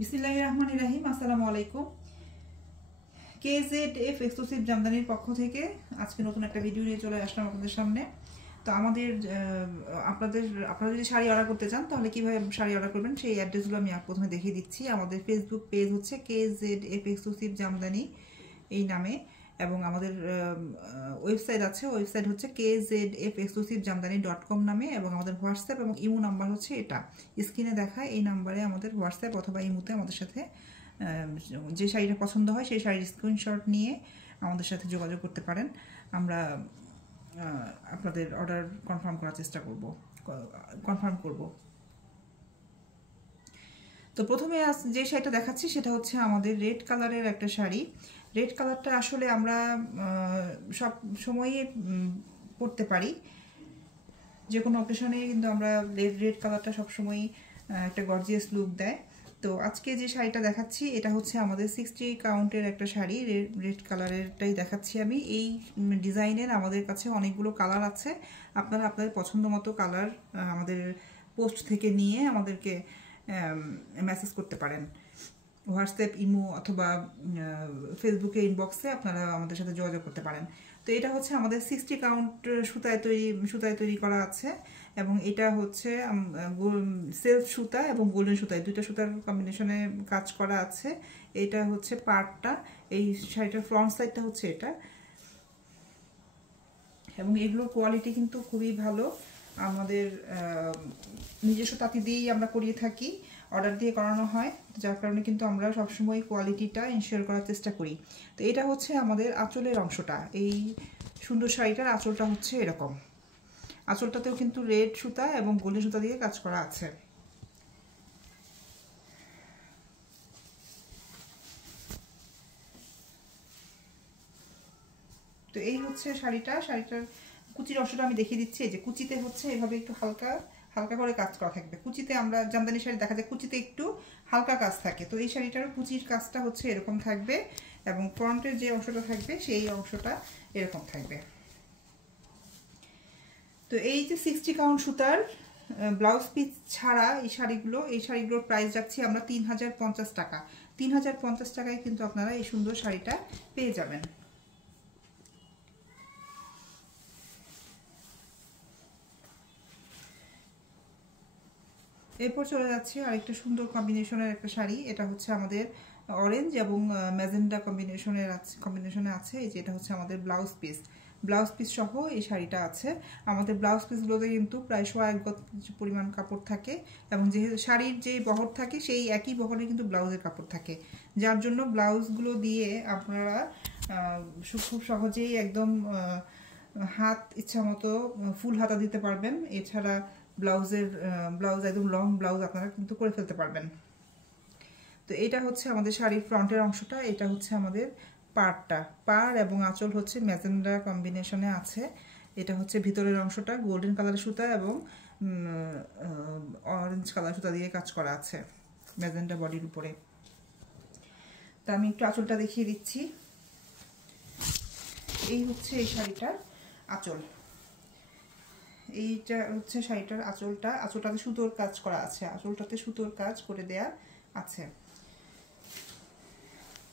বিসমিল্লাহির রহমানির রহিম। আসসালামু আলাইকুম। KZF এক্সক্লুসিভ জামদানির পক্ষ থেকে আজকে নতুন একটা ভিডিও নিয়ে চলে আসলাম আপনাদের সামনে। তো আমাদের আপনারা যদি শাড়ি অর্ডার করতে চান তাহলে কিভাবে শাড়ি অর্ডার করবেন সেই অ্যাড্রেসগুলো আমি প্রথমে দেখিয়ে দিচ্ছি। আমাদের ফেসবুক পেজ হচ্ছে KZF এক্সক্লুসিভ জামদানি এই নামে, এবং আমাদের ওয়েবসাইট আছে, ওয়েবসাইট হচ্ছে kzfexclusivejamdani.com নামে, এবং আমাদের হোয়াটসঅ্যাপ এবং ইমো নাম্বার হচ্ছে এটা স্ক্রিনে দেখা এই নাম্বারে আমাদের হোয়াটসঅ্যাপ অথবা ইমোতে আমাদের সাথে যে শাড়িটা পছন্দ হয় সেই শাড়ির স্ক্রিনশট নিয়ে আমাদের সাথে যোগাযোগ করতে পারেন। আমরা আপনাদের অর্ডার কনফার্ম করব। তো প্রথমে যে শাড়িটা দেখাচ্ছি সেটা হচ্ছে আমাদের রেড কালারের একটা শাড়ি। রেড কালারটা আসলে আমরা সব সময়ই পরতে পারি, যে কোনো অকেশনে কিন্তু আমরা রেড কালারটা সবসময়ই একটা গর্জিয়াস লুক দেয়। তো আজকে যে শাড়িটা দেখাচ্ছি এটা হচ্ছে আমাদের 60 কাউন্টের একটা শাড়ি, রেড কালারেরটাই দেখাচ্ছি আমি। এই ডিজাইনের আমাদের কাছে অনেকগুলো কালার আছে, আপনারা আপনাদের পছন্দ মতো কালার আমাদের পোস্ট থেকে নিয়ে আমাদেরকে মেসেজ করতে পারেন। হোয়াটসঅ্যাপ, ইমো অথবা ফেসবুকে ইনবক্সে আপনারা আমাদের সাথে যোগাযোগ করতে পারেন। তো এটা হচ্ছে আমাদের 60 কাউন্ট সুতায় তৈরি করা আছে, এবং এটা হচ্ছে সেলফ সুতা এবং গোল্ডেন সুতায় দুইটা সুতার কম্বিনেশনে কাজ করা আছে। এটা হচ্ছে পার্টটা, এই শাড়িটার ফ্রন্ট সাইডটা হচ্ছে এটা, এবং এগুলোর কোয়ালিটি কিন্তু খুবই ভালো। আমাদের নিজস্ব তাঁতি দিয়েই আমরা করিয়ে থাকি, অর্ডার দিয়ে করানো হয়, যার কারণে কিন্তু আমরা সবসময় কোয়ালিটিটা ইনশিওর করার চেষ্টা করি। তো এটা হচ্ছে আমাদের আঁচলের অংশটা, এই সুন্দর শাড়িটার আঁচলটা হচ্ছে এরকম। আঁচলটাতেও কিন্তু রেড সুতা এবং গোল্ডেন সুতা দিয়ে কাজ করা আছে। তো এই হচ্ছে শাড়িটার কুচির অংশটা আমি দেখিয়ে দিচ্ছি। এই যে কুচিতে হচ্ছে এভাবে একটু হালকা করে কাজ করা থাকবে। কুচিতে আমরা জামদানি শাড়ি দেখা যায় কুচিতে একটু হালকা কাজ থাকে, তো এই শাড়িটার কুচির কাজটা হচ্ছে এরকম থাকবে, এবং ফ্রন্টের যে অংশটা থাকবে সেই অংশটা এরকম থাকবে। তো এই যে 60 কাউন্ট সুতার ব্লাউজ পিস ছাড়া এই শাড়িগুলোর প্রাইস রাখছি আমরা 3050 টাকা। 3050 টাকায় কিন্তু আপনারা এই সুন্দর শাড়িটা পেয়ে যাবেন। এরপর চলে যাচ্ছে আরেকটা সুন্দর কম্বিনেশনের একটা শাড়ি। এটা হচ্ছে আমাদের অরেঞ্জ এবং ম্যাজেন্ডা কম্বিনেশনে আছে। এই যে এটা হচ্ছে আমাদের ব্লাউজ পিস সহ এই শাড়িটা আছে। আমাদের ব্লাউজ পিসগুলোতে কিন্তু প্রায় 1 গজ পরিমাণ কাপড় থাকে, এবং যেহেতু শাড়ির যে বহর থাকে সেই একই বহরে কিন্তু ব্লাউজের কাপড় থাকে, যার জন্য ব্লাউজগুলো দিয়ে আপনারা খুব সহজেই একদম হাত ইচ্ছা মতো ফুল হাতা দিতে পারবেন। এছাড়া ব্লাউজ একদম লং ব্লাউজ আপনারা কিন্তু করে ফেলতে পারবেন। তো এটা হচ্ছে আমাদের শাড়ির ফ্রন্টের অংশটা, এটা হচ্ছে আমাদের পাড় এবং আঁচল হচ্ছে ম্যাজেন্ডা কম্বিনেশনে আছে। এটা হচ্ছে ভিতরের অংশটা গোল্ডেন কালারের সুতা এবং অরেঞ্জ কালার সুতা দিয়ে কাজ করা আছে ম্যাজেন্ডা বডির উপরে। তা আমি একটু আঁচলটা দেখিয়ে দিচ্ছি। এই হচ্ছে এই শাড়িটার আঁচল, এইটা হচ্ছে শাড়িটার আঁচলটাতে সুতোর কাজ করা আছে, আঁচলটাতে সুতোর কাজ করে দেয়া আছে।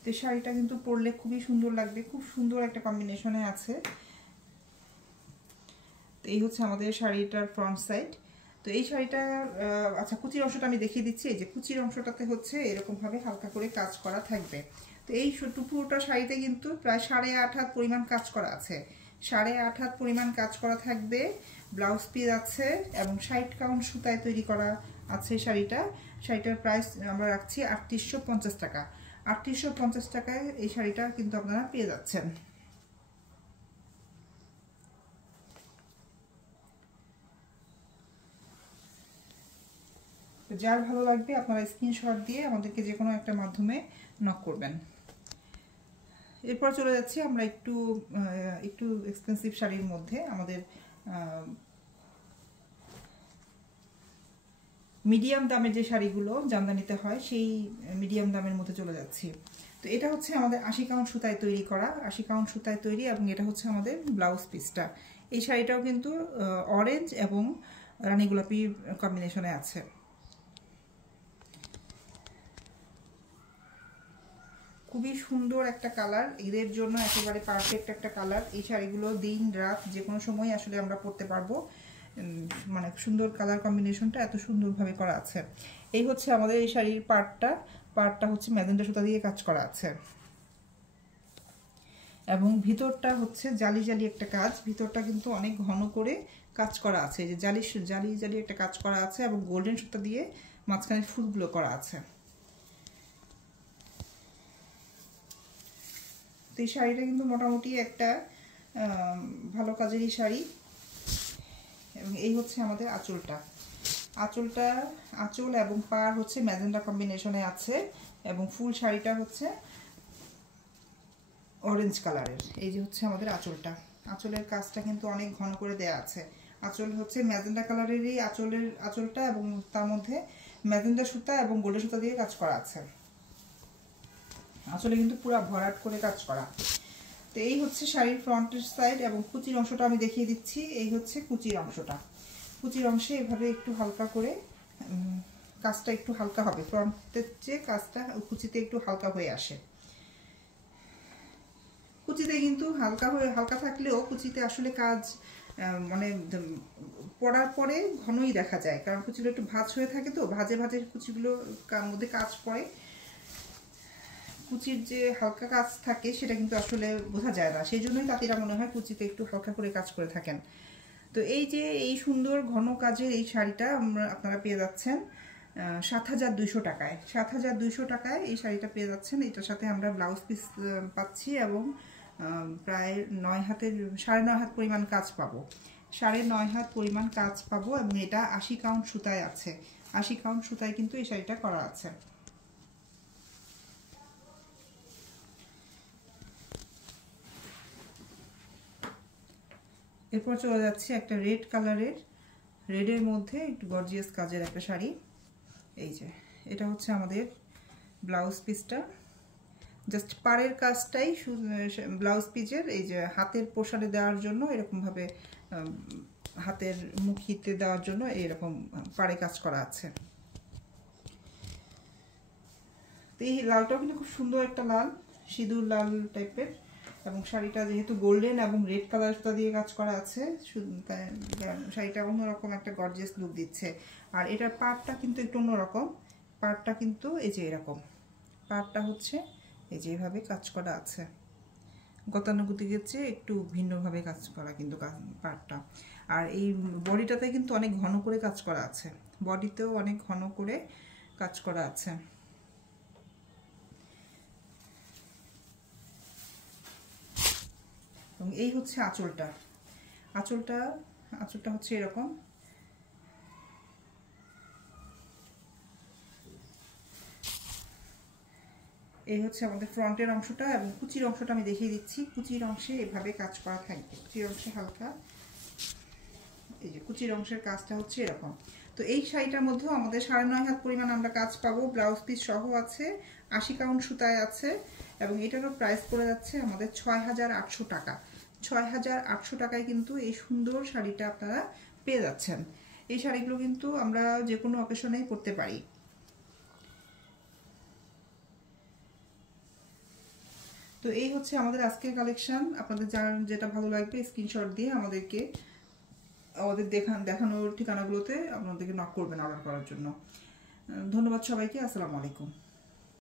তো শাড়িটা কিন্তু পরলে খুবই সুন্দর লাগবে, খুব সুন্দর একটা কম্বিনেশনে আছে। তো এই হচ্ছে আমাদের শাড়িটার ফ্রন্ট সাইড। তো এই শাড়িটা আচ্ছা, কুচির অংশটা আমি দেখিয়ে দিচ্ছি। এই যে কুচির অংশটাতে হচ্ছে এরকম ভাবে হালকা করে কাজ করা থাকবে। তো এই পুরোটা শাড়িতে কিন্তু প্রায় 8.5 হাত পরিমাণ কাজ করা আছে, 8.5 হাত পরিমাণ কাজ করা থাকবে। ব্লাউজ পিস আছে এবং 60 কাউন্ট সুতায় তৈরি করা আছে শাড়িটার প্রাইস আমরা রাখছি 3850 টাকা। 3850 টাকায় এই শাড়িটা কিন্তু আপনারা পেয়ে যাচ্ছেন। যার ভালো লাগবে আপনারা স্ক্রিনশট দিয়ে আমাদেরকে যে কোনো একটা মাধ্যমে নক করবেন। এরপর চলে যাচ্ছি আমরা একটু এক্সপেন্সিভ শাড়ির মধ্যে, আমাদের মিডিয়াম দামের যে শাড়িগুলো জামদানিতে হয় সেই মিডিয়াম দামের মধ্যে চলে যাচ্ছি। তো এটা হচ্ছে আমাদের 80 কাউন্ট সুতায় তৈরি করা, 80 কাউন্ট সুতায় তৈরি, এবং এটা হচ্ছে আমাদের ব্লাউজ পিসটা। এই শাড়িটাও কিন্তু অরেঞ্জ এবং রানী গোলাপি কম্বিনেশনে আছে। খুবই সুন্দর একটা কালার, ঈদের জন্য একেবারে পারফেক্ট একটা কালার। এই শাড়িগুলো দিন রাত যে কোনো সময় আসলে আমরা পরতে পারবো, মানে সুন্দর কালার কম্বিনেশনটা এত সুন্দরভাবে করা আছে। এই হচ্ছে আমাদের এই শাড়ির পার্টটা হচ্ছে ম্যাজেন্টা সুতা দিয়ে কাজ করা আছে, এবং ভিতরটা হচ্ছে জালি জালি একটা কাজ। ভিতরটা কিন্তু অনেক ঘন করে কাজ করা আছে, এই যে জালি জালি জালি একটা কাজ করা আছে, এবং গোল্ডেন সুতা দিয়ে মাঝখানে ফুলগুলো করা আছে। তো এই শাড়িটা কিন্তু মোটামুটি একটা ভালো কাজেরই শাড়ি। এবং এই হচ্ছে আমাদের আঁচল এবং পাড় হচ্ছে ম্যাজেন্টা কম্বিনেশনে আছে, এবং ফুল শাড়িটা হচ্ছে অরেঞ্জ কালারের। এই যে হচ্ছে আমাদের আঁচলের কাজটা কিন্তু অনেক ঘন করে দেয়া আছে। আঁচল হচ্ছে ম্যাজেন্টা কালারেরই আঁচলটা, এবং তার মধ্যে ম্যাজেন্টা সুতা এবং গোল্ডেন সুতা দিয়ে কাজ করা আছে। আঁচলে কিন্তু পুরো ভরাট করে কাজ করা। তো এই হচ্ছে শাড়ির ফ্রন্টের সাইড, এবং কুচির অংশটা আমি দেখিয়ে দিচ্ছি। এই হচ্ছে কুচির অংশে এভাবে একটু হালকা করে কাজটা একটু হালকা হবে, ফ্রন্টের চেয়ে কাজটা কুচিতে একটু হালকা হয়ে আসে। কুচিতে কিন্তু হালকা থাকলেও কুচিতে আসলে কাজ মানে পরার পরে ঘনই দেখা যায়, কারণ কুচিগুলো একটু ভাঁজ হয়ে থাকে, তো ভাজে ভাজে কুচিগুলো মধ্যে কাজ পড়ে। কুচির যে হালকা কাজ থাকে সেটা কিন্তু আসলে বোঝা যায় না, সেই জন্যই তাঁতিরা মনে হয় কুচিতে একটু হালকা করে কাজ করে থাকেন। তো এই যে এই সুন্দর ঘন কাজের এই শাড়িটা আপনারা পেয়ে যাচ্ছেন ৭,২০০ টাকায়। ৭,২০০ টাকায় এই শাড়িটা পেয়ে যাচ্ছেন। এটার সাথে আমরা ব্লাউজ পিস পাচ্ছি, এবং প্রায় 9.5 হাত পরিমাণ কাজ পাবো। 9.5 হাত পরিমাণ কাজ পাবো, এবং এটা 80 কাউন্ট সুতায় আছে। 80 কাউন্ট সুতায় কিন্তু এই শাড়িটা করা আছে। এরপর চলে যাচ্ছে একটা রেডের মধ্যে একটু গর্জিয়াস কাজের একটা শাড়ি। এই যে এটা হচ্ছে আমাদের ব্লাউজ পিসটা, জাস্ট পাড়ের কাজটাই ব্লাউজ পিসের এই যে হাতের পোশাকে দেওয়ার জন্য, এরকমভাবে হাতের মুখিতে দেওয়ার জন্য এরকম পাড়ে কাজ করা আছে। তো এই লালটাও কিন্তু খুব সুন্দর একটা লাল, সিঁদুর লাল টাইপের, এবং শাড়িটা যেহেতু গোল্ডেন এবং রেড কালার সুতা দিয়ে কাজ করা আছে, শাড়িটা অন্যরকম একটা গর্জিয়াস লুক দিচ্ছে। আর এটার পাড়টা কিন্তু একটু অন্যরকম, পাড়টা কিন্তু এই যে এরকম, পাড়টা হচ্ছে এই যে এভাবে কাজ করা আছে, গতানুগতিকের চেয়ে একটু ভিন্নভাবে কাজ করা কিন্তু পাড়টা। আর এই বডিটাতে কিন্তু অনেক ঘন করে কাজ করা আছে, বডিতেও অনেক ঘন করে কাজ করা আছে। এবং এই হচ্ছে আঁচলটা হচ্ছে এরকম। এই হচ্ছে আমাদের ফ্রন্টের অংশটা, এবং কুচির অংশটা আমি দেখিয়ে দিচ্ছি। কুচির অংশে এভাবে কাজ করা থাকবে, কুচির অংশে হালকা, এই যে কুচির অংশের কাজটা হচ্ছে এরকম। তো এই শাড়িটার মধ্যেও আমাদের 9.5 হাত পরিমাণ আমরা কাজ পাবো, ব্লাউজ পিস সহ আছে, 80 কাউন্ট সুতায় আছে, এবং এটারও প্রাইস পড়ে যাচ্ছে আমাদের 6,800 টাকা। 6,800 টাকায় কিন্তু এই সুন্দর শাড়িটা আপনারা পেয়ে যাচ্ছেন। এই শাড়িগুলো কিন্তু আমরা যে কোনো অকেশনেই পরতে পারি। তো এই হচ্ছে আমাদের আজকের কালেকশন। আপনাদের যার যেটা ভালো লাগবে স্ক্রিনশট দিয়ে আমাদের দেখানোর ঠিকানাগুলোতে আপনাদেরকে নক করবেন অর্ডার করার জন্য। ধন্যবাদ সবাইকে। আসসালামু আলাইকুম।